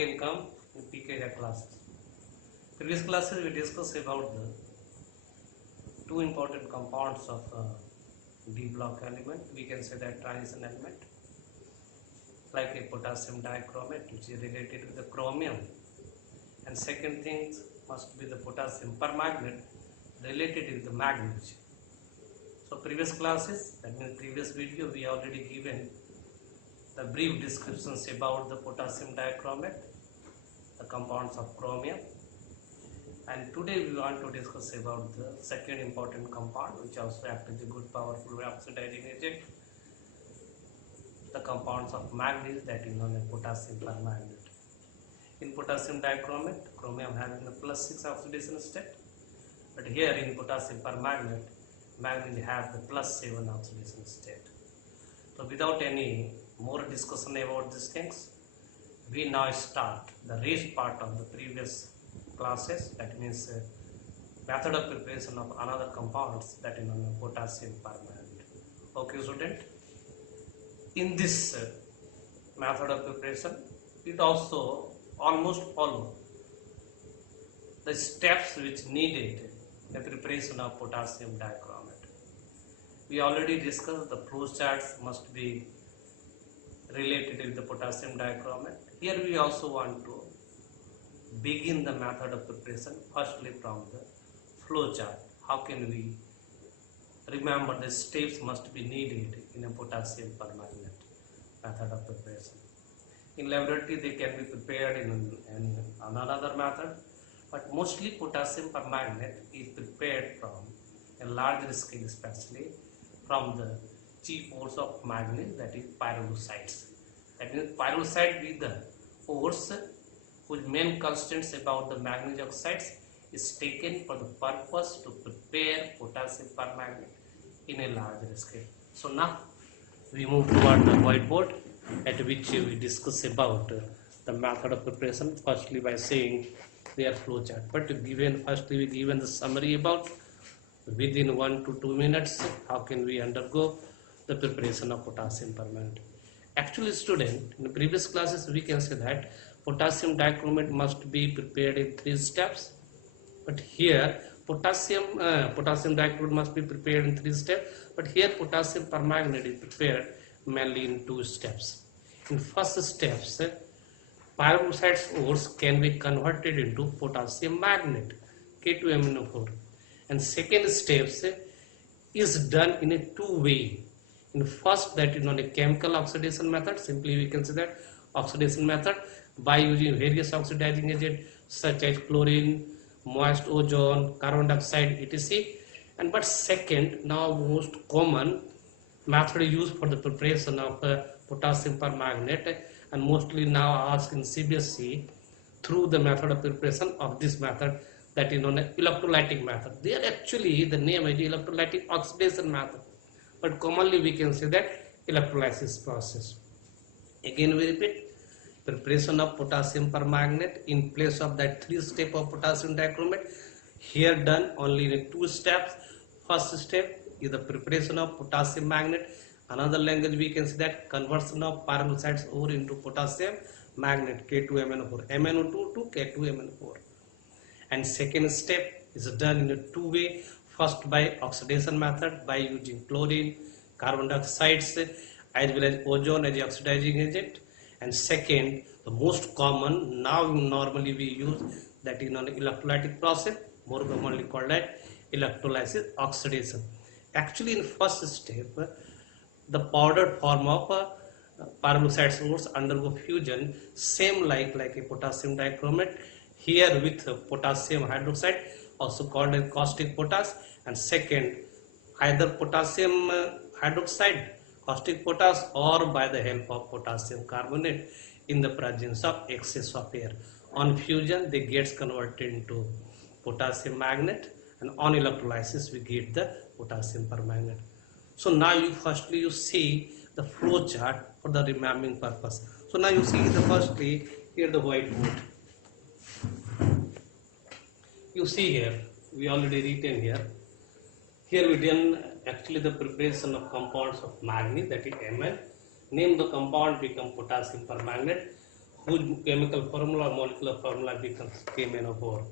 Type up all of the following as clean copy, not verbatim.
again come in pKa classes. Previous classes we discussed about the two important compounds of D block element. We can say that transition element, like a potassium dichromate, which is related to the chromium, and second thing must be the potassium permanganate related with the magnesium. So previous classes, that means previous video, we already given the brief descriptions about the potassium dichromate, the compounds of chromium, and today we want to discuss about the second important compound which also acts as a good powerful oxidizing agent, the compounds of manganese, that is known as potassium permanganate. In potassium dichromate, chromium having a +6 oxidation state, but here in potassium permanganate, manganese has the +7 oxidation state. So without any more discussion about these things, we now start the rest part of the previous classes, that means method of preparation of another compounds, that is known as potassium permanganate. Okay student, in this method of preparation, it also almost follow the steps which needed the preparation of potassium dichromate. We already discussed the flow charts must be related with the potassium dichromate. Here we also want to begin the method of preparation firstly from the flow chart. How can we remember the steps must be needed in a potassium permanganate method of preparation? In laboratory they can be prepared in another method, but mostly potassium permanganate is prepared from a larger scale, especially from the chief ores of manganese, that is pyrolusite. That means pyrolusite with the ores whose main constants about the manganese oxides is taken for the purpose to prepare potassium permanganate in a larger scale. So now we move toward the whiteboard, at which we discuss about the method of preparation, firstly by saying their flow chart. But firstly we given the summary about within 1 to 2 minutes how can we undergo the preparation of potassium permanganate. Actually student, in the previous classes we can say that potassium dichromate must be prepared in 3 steps, but here potassium dichromate must be prepared in 3 steps, but here potassium permanganate is prepared mainly in 2 steps. In first steps, pyrolusite ores can be converted into potassium manganate, K2MnO4, and second steps is done in a 2-way. In first, that is known as chemical oxidation method. Simply we can say that oxidation method by using various oxidizing agents such as chlorine, moist ozone, carbon dioxide, etc. And but second, now most common method used for the preparation of potassium permanganate, and mostly now asked in CBSE through the method of preparation of this method, that is known as electrolytic method. There actually the name is electrolytic oxidation method, but commonly we can say that electrolysis process. Again we repeat, preparation of potassium permanganate in place of that 3 step of potassium dichromate, here done only in 2 steps. First step is the preparation of potassium manganate. Another language we can say that conversion of pyrolusite ore into potassium manganate, K2MnO4, MnO2 to K2MnO4. And second step is done in a 2-way, first by oxidation method by using chlorine, carbon dioxides as well as ozone as oxidizing agent, and second, the most common now normally we use, that is known as electrolytic process, more commonly called as electrolysis oxidation. Actually in first step, the powdered form of pyrolusite ores undergo fusion, same like a potassium dichromate, here with potassium hydroxide, also called as caustic potash, and second either potassium hydroxide, caustic potash, or by the help of potassium carbonate in the presence of excess of air. On fusion they gets converted into potassium manganate, and on electrolysis we get the potassium permanganate. So now you see the flow chart for the remembering purpose. So now you see the firstly here the whiteboard. You see here we already written here. Here we done actually the preparation of compounds of manganese, that is Mn. Name the compound become potassium permanganate. whose chemical formula or molecular formula becomes KMnO4.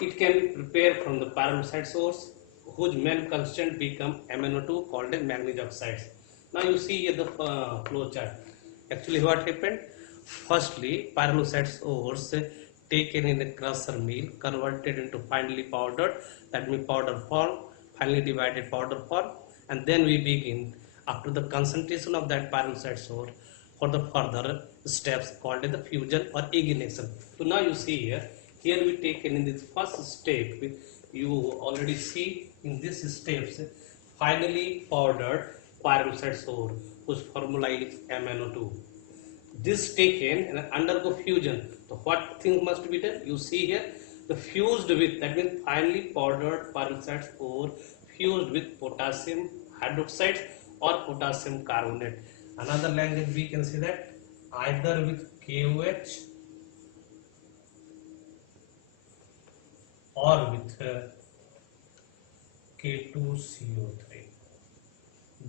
It can be prepared from the pyrolusite source whose main constant become MnO2 called as manganese oxides. Now you see here the flow chart. Actually what happened? Firstly, pyrolusite source taken in a crusher mill, converted into finely powdered, that means powder form, finely divided powder form, and then we begin after the concentration of that pyrolusite source for the further steps called the fusion or ignition. So now you see here we taken in this first step, you already see in this steps finally powdered pyrolusite source whose formula is MnO2. This taken and undergo fusion. So what thing must be done? You see here the fused with, that means finely powdered pyrolusite ore fused with potassium hydroxide or potassium carbonate. Another language we can say that either with KOH or with K2CO3.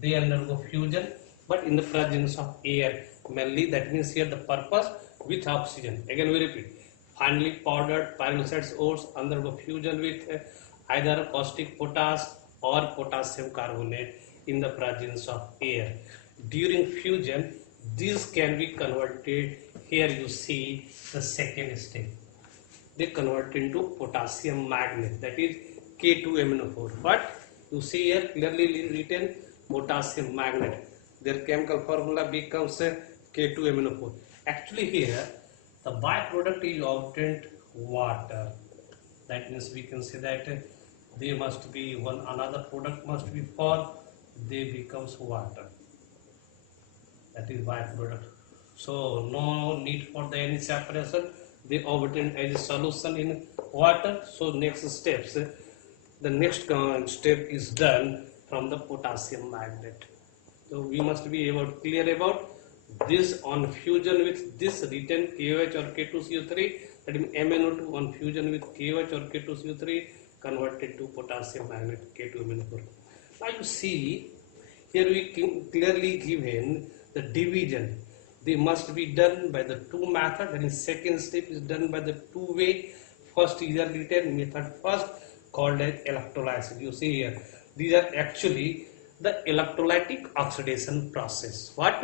They undergo fusion, but in the presence of air mainly. That means here the purpose with oxygen. Again we repeat, finely powdered pyrolusite ores undergo fusion with either caustic potash or potassium carbonate in the presence of air. During fusion, these can be converted. Here you see the second step. They convert into potassium magnate, that is K2MnO4. But you see here clearly written potassium magnate. Their chemical formula becomes K2MnO4. Actually here the byproduct is obtained water. That means we can say that they must be one another product must be formed. They becomes water. That is byproduct. So no need for the any separation. They obtained as a solution in water. So next steps, the next step is done from the potassium magnate. So we must be clear about this on fusion with this written KOH or K2CO3, that is MnO2 on fusion with KOH or K2CO3 converted to potassium magnate K2MnO4. Now you see here we clearly given the division. They must be done by the two method, that is second step is done by the two way. First is a written method first called as electrolysis. You see here these are actually the electrolytic oxidation process. What?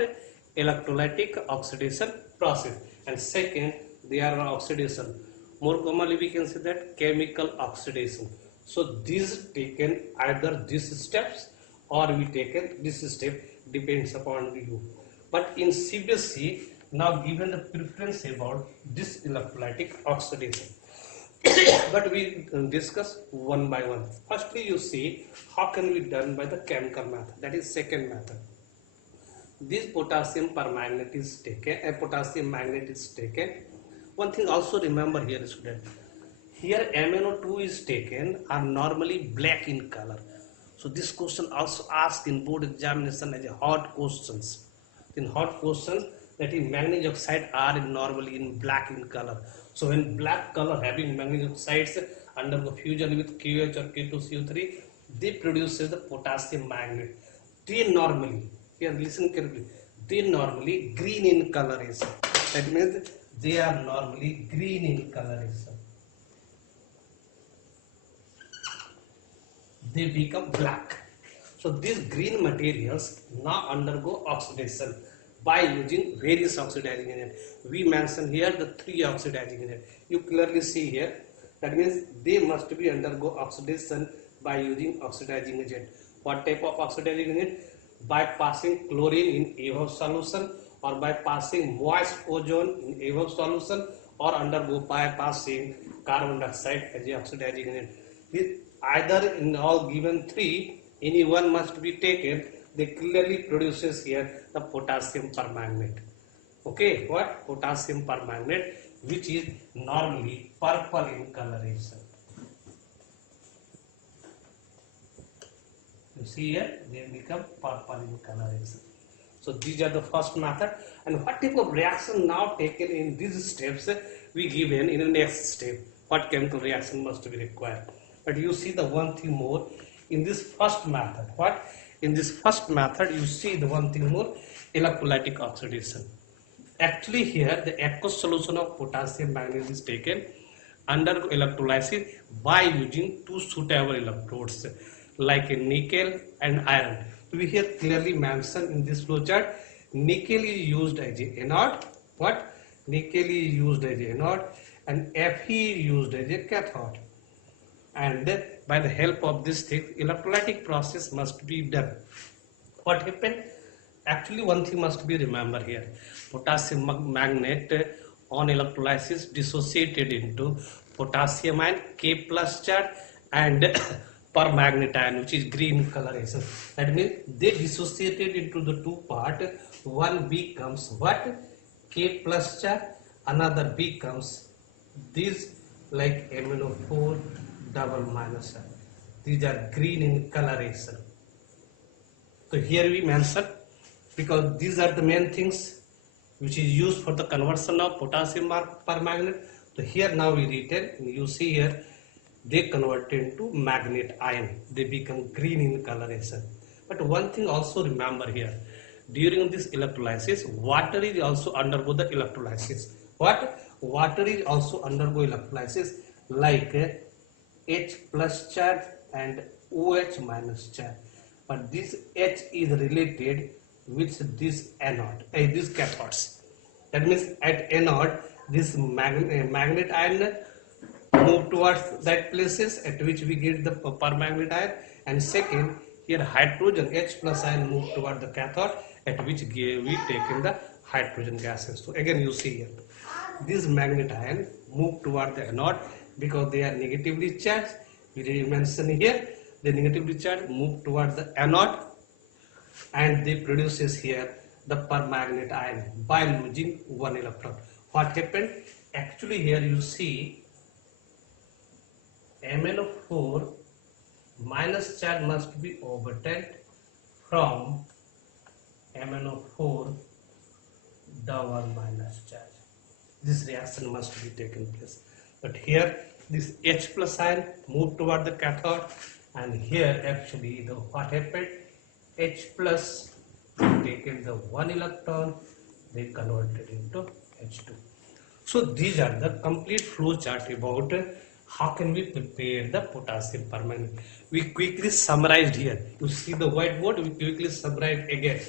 Electrolytic oxidation process. And second, they are oxidation. More commonly we can say that chemical oxidation. So these taken either these steps or we taken this step, depends upon you. But in CBSE now given the preference about this electrolytic oxidation. But we discuss one by one. Firstly, you see how can be done by the chemical method. That is second method. This potassium permanganate is taken. Potassium magnate is taken. One thing also remember here, student. Here MnO2 is taken are normally black in color. So this question also asked in board examination as a hot questions. In hot questions, that is manganese oxide are normally in black in color. So when black color having manganese oxides undergo fusion with KOH or K2CO3, they produce the potassium magnate. They normally, here listen carefully, they normally green in coloration. That means they are normally green in coloration. They become black. So these green materials now undergo oxidation by using various oxidizing agents. We mention here the three oxidizing agents. You clearly see here. That means they must be undergo oxidation by using oxidizing agent. What type of oxidizing agent? By passing chlorine in AO solution, or by passing moist ozone in AO solution, or undergo by passing carbon dioxide as a oxidizing agent. Either in all given three, any one must be taken. They clearly produces here the potassium permanganate. Okay, what? Potassium permanganate, which is normally purple in coloration. You see here, they become purple in coloration. So these are the first method. And what type of reaction now taken in these steps we given in the next step? What chemical reaction must be required? But you see the one thing more in this first method. What? In this first method, you see the one thing more, electrolytic oxidation. Actually here the aqueous solution of potassium manganese is taken under electrolysis by using two suitable electrodes like a nickel and iron. We here clearly mentioned in this flow chart, nickel is used as a anode. What? Nickel is used as a anode and Fe is used as a cathode. And by the help of this thing, electrolytic process must be done. What happened? Actually, one thing must be remembered here. Potassium magnet on electrolysis dissociated into potassium ion K plus charge and permanganate ion, which is green coloration. That means they dissociated into the two part. One becomes what? K plus charge. Another becomes this like MnO4 double minus charge. These are green in coloration. So here we mention, because these are the main things which is used for the conversion of potassium permanganate. So here now we written, you see here, they convert into manganate ion. They become green in coloration. But one thing also remember here, during this electrolysis, water is also undergo the electrolysis. What? Water is also undergo electrolysis like H plus charge and OH minus charge. But this H is related with this anode, these cathodes. That means at anode, this magnet ion move towards that places at which we get the permanganate ion, and second here hydrogen H plus ion move toward the cathode at which we take in the hydrogen gases. So again you see here, this magnet ion move toward the anode because they are negatively charged. We mention here, the negatively charged move toward the anode and they produces here the permanganate ion by losing one electron. What happened? Actually here you see MnO4 minus charge must be overturned from MnO4 double minus charge. This reaction must be taken place. But here this H plus ion moved toward the cathode, and here actually the what happened? H plus taken the one electron, they converted into H2. So these are the complete flow chart about how can we prepare the potassium permanganate. We quickly summarized here. You see the whiteboard, we quickly summarize again.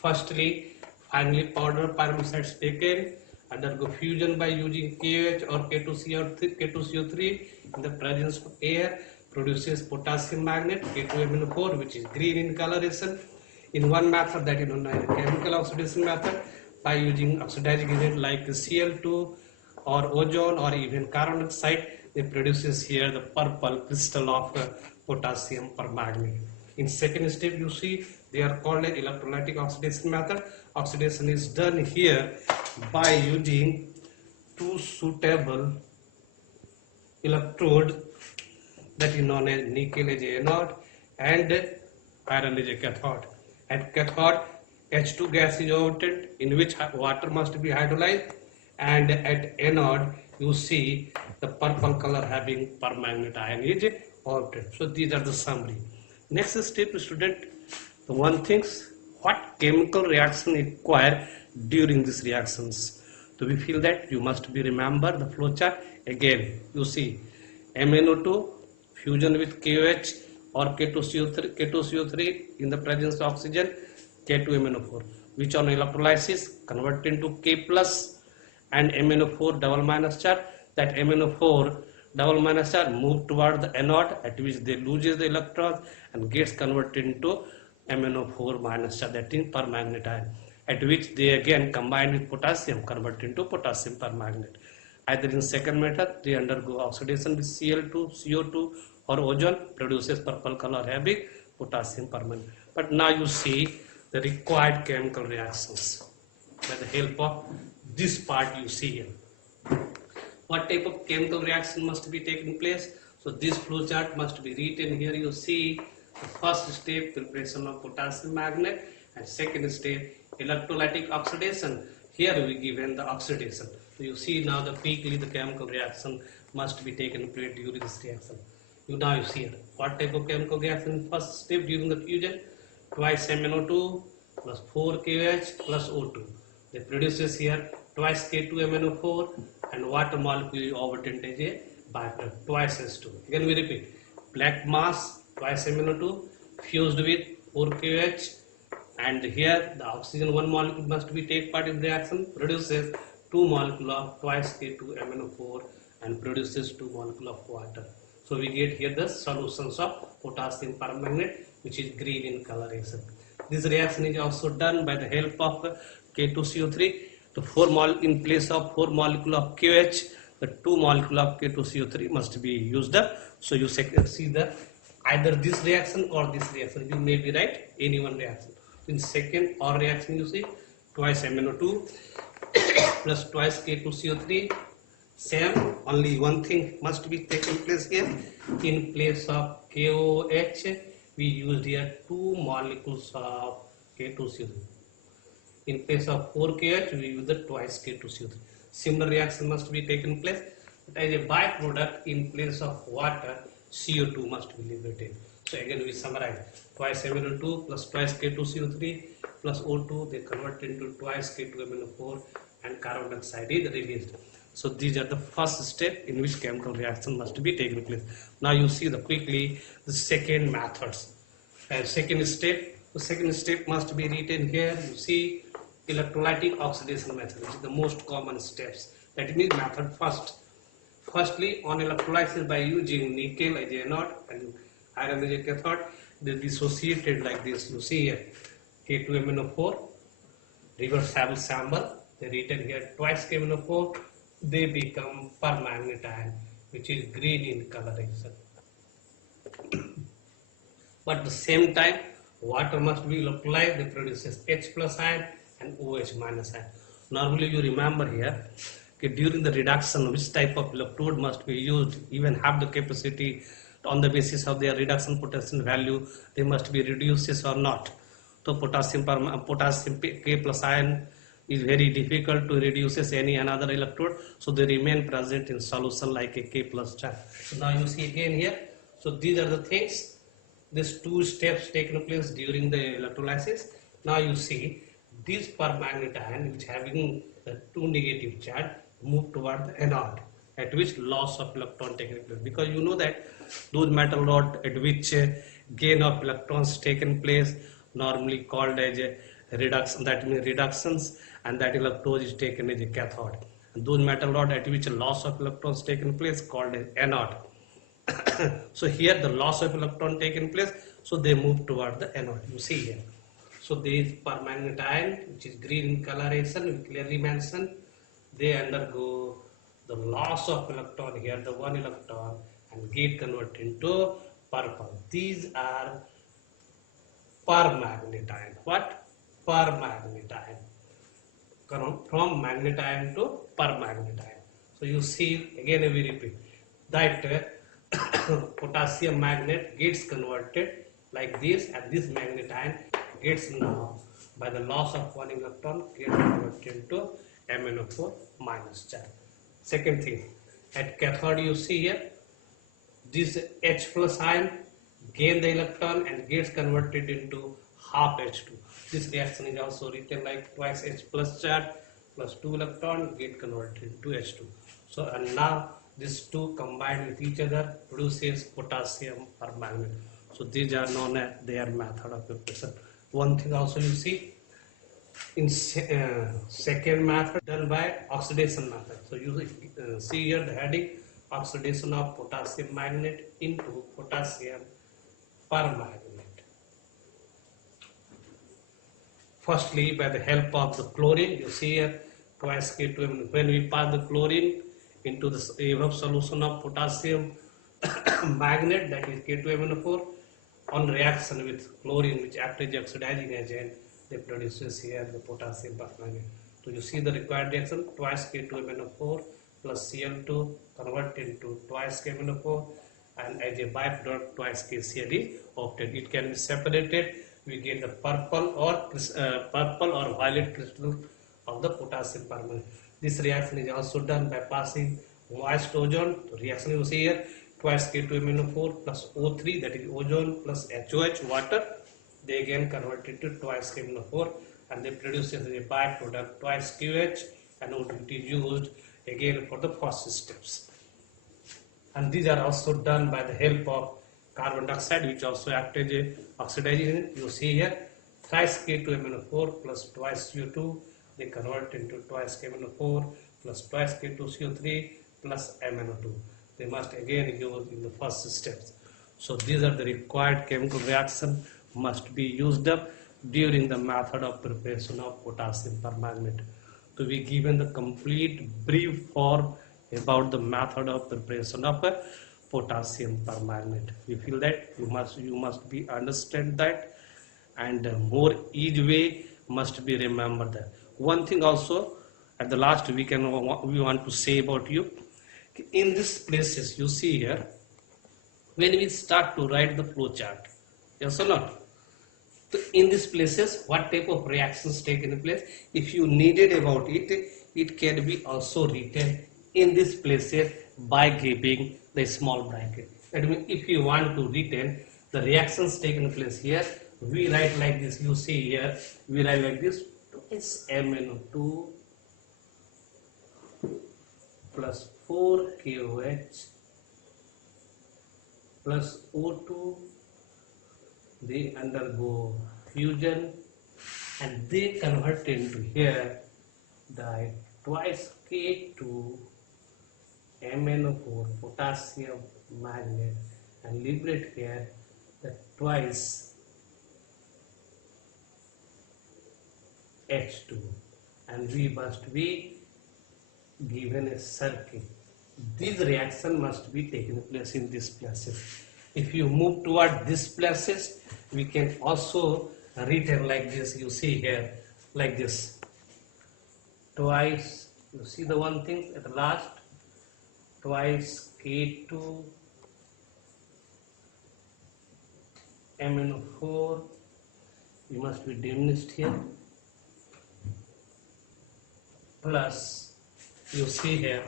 Firstly, finally powder pyramids taken, undergo fusion by using KOH or K2CO3 in the presence of air, produces potassium magnet K2MnO4, which is green in coloration. In one method, that is known as chemical oxidation method, by using oxidizing agent like Cl2 or ozone or even carbon dioxide, they produces here the purple crystal of potassium permanganate. In second step, you see they are called an electrolytic oxidation method. Oxidation is done here by using two suitable electrodes, that is known as nickel as a anode and iron as a cathode. At cathode, H2 gas is obtained in which water must be hydrolyzed, and at anode you see the purple color having permanganate ion is obtained. So these are the summary. Next step, student, the one things, what chemical reaction required during these reactions. So we feel that you must be remember the flow chart. Again you see MnO2 fusion with KOH or K2CO3 in the presence of oxygen, K2MnO4, which on electrolysis convert into K plus and MnO4 double minus charge. That MnO4 double minus charge move toward the anode at which they loses the electrons and gets converted into MnO4 minus charge, that is permanganate ion, at which they again combine with potassium, convert into potassium permanganate. Either in second method they undergo oxidation with Cl2, CO2 or ozone, produces purple color having potassium permanganate. But now you see the required chemical reactions by the help of this part you see here. What type of chemical reaction must be taking place? So this flow chart must be written here. You see the first step, preparation of potassium magnet, and second step, electrolytic oxidation. Here we given the oxidation. So you see now the quickly the chemical reaction must be taken place during this reaction. Now you see here what type of chemical reaction. First step during the fusion, twice MnO2 plus 4 KOH plus O2. They produces here twice K2MnO4 and water molecule overturned as a byproduct twice H2. Again we repeat, black mass twice MnO2 fused with 4KOH, and here the oxygen one molecule must be take part in reaction, produces 2 molecule of twice K2MnO4 and produces 2 molecule of water. So we get here the solutions of potassium permanganate, which is green in coloration. This reaction is also done by the help of K2CO3. The in place of 4 molecule of KOH, the 2 molecule of K2CO3 must be used up. So you see the either this reaction or this reaction. You may be right, any one reaction. In second or reaction, you see twice MnO2 plus twice K2CO3. Same, only one thing must be taken place here. In place of KOH, we used here 2 molecules of K2CO3. In place of 4KH, we use the twice K2CO3. Similar reaction must be taken place. But as a byproduct, in place of water, CO2 must be liberated. So again we summarize, twice MnO2 plus twice K2CO3 plus O2, they convert into twice K2MnO4 and carbon dioxide is released. So these are the first step in which chemical reaction must be taken place. Now you see quickly the second methods. And second step must be written here. You see electrolytic oxidation method, which is the most common steps. That means method first. Firstly, on electrolysis by using nickel as a anode and iron as a cathode, they dissociated like this. You see here K2MnO4, reversible symbol. They written here twice KMnO4. They become permanganate ion, which is green in coloration. But at the same time, water must be electrolyzed. They produces H plus ion and OH minus ion. Normally you remember here, during the reduction, which type of electrode must be used, even have the capacity on the basis of their reduction potential value, they must be reduced or not. So potassium K plus ion is very difficult to reduce any another electrode, so they remain present in solution like a K plus charge. So now you see again here. So these are the things, these 2 steps taken place during the electrolysis. Now you see this permanganate ion, which having the 2 negative charge, move toward the anode, at which loss of electron taken place. Because you know that those metal rod at which gain of electrons taken place, normally called as a reduction, that means reductions, and that electrode is taken as a cathode. And those metal rod at which a loss of electrons taken place called as anode. So here the loss of electron taken place, so they move toward the anode. You see here. So this permanganate ion, which is green in coloration, we clearly mentioned, they undergo the loss of electron here, the 1 electron, and get converted into purple. These are permanganate ion. What? Permanganate ion. From magnet ion to permanganate ion. So you see, again we repeat, that potassium magnet gets converted like this, and this magnet ion gets now, by the loss of 1 electron, gets converted into MnO4 minus charge. Second thing, at cathode you see here, this H plus ion gain the electron and gets converted into half H2. This reaction is also written like twice H plus charge plus 2 electron get converted into H2. So and now these 2 combined with each other produces potassium permanganate. So these are known as their method of preparation. One thing also you see, in second method done by oxidation method. So you see here the heading, oxidation of potassium magnet into potassium permanganate. Firstly, by the help of the chlorine, you see here twice K2MnO4. When we pass the chlorine into the above solution of potassium magnet, that is K2MnO4, on reaction with chlorine, which acts as oxidizing agent, they produces here the potassium permanganate. So you see the required reaction, twice K2MnO4 plus Cl2 converted into twice KMnO4, and as a byproduct twice KCl is obtained. It can be separated. We get the purple or violet crystal of the potassium permanganate. This reaction is also done by passing moist ozone. The reaction you see here, twice K2MnO4 plus O3, that is ozone plus HOH, water. They again converted to twice KMnO4 and they produce as a byproduct twice QH, and it is used again for the process steps. And these are also done by the help of carbon dioxide, which also act as a oxidizing. You see here, thrice K2MnO4 plus twice CO2, they convert into twice KMnO4 plus twice K2CO3 plus MnO2. They must again use in the first steps. So these are the required chemical reaction must be used up during the method of preparation of potassium permanganate. To be given the complete brief form about the method of preparation of potassium permanganate. You feel that you must be understand that, and more easy way must be remembered that. One thing also at the last we want to say about you, in these places you see here, when we start to write the flow chart, yes or not? So in these places, what type of reactions taken place? If you needed about it, it can be also written in these places by giving the small bracket. That means if you want to written the reactions taken place here, we write like this. You see here, we write like this: twice MnO2 plus 4 KOH plus O2. They undergo fusion and they convert into here the twice K2 MnO4 potassium magnet and liberate here the twice H2, and we must be given a circle. This reaction must be taken place in these places. If you move toward these places, we can also written like this. You see here like this. Twice, you see the one thing at the last, twice K2 MnO4, you must be diminished here, plus you see here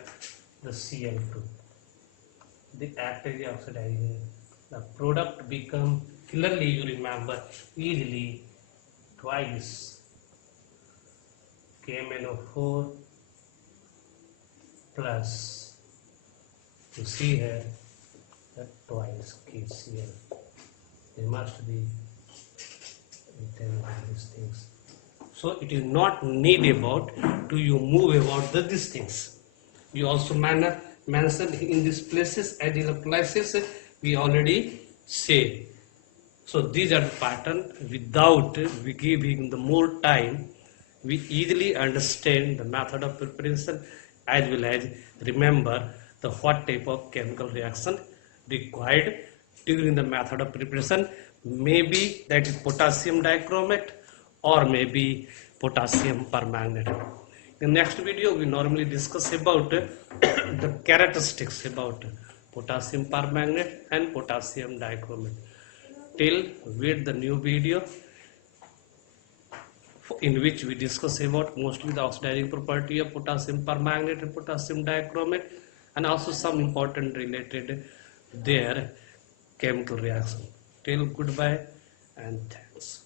the Cl2. The active oxidizing. The product become, clearly you remember easily, twice KMnO4 plus, you see here that twice KCl. They must be written like these things. So it is not need about to you move about these things. You also mentioned in these places, as in the places we already say. So these are the pattern. Without we giving the more time, we easily understand the method of preparation as well as remember the what type of chemical reaction required during the method of preparation. Maybe that is potassium dichromate or maybe potassium permanganate. In the next video, we normally discuss about the characteristics about potassium permanganate and potassium dichromate. Till wait the new video in which we discuss about mostly the oxidizing property of potassium permanganate and potassium dichromate, and also some important related their chemical reaction. Till goodbye and thanks.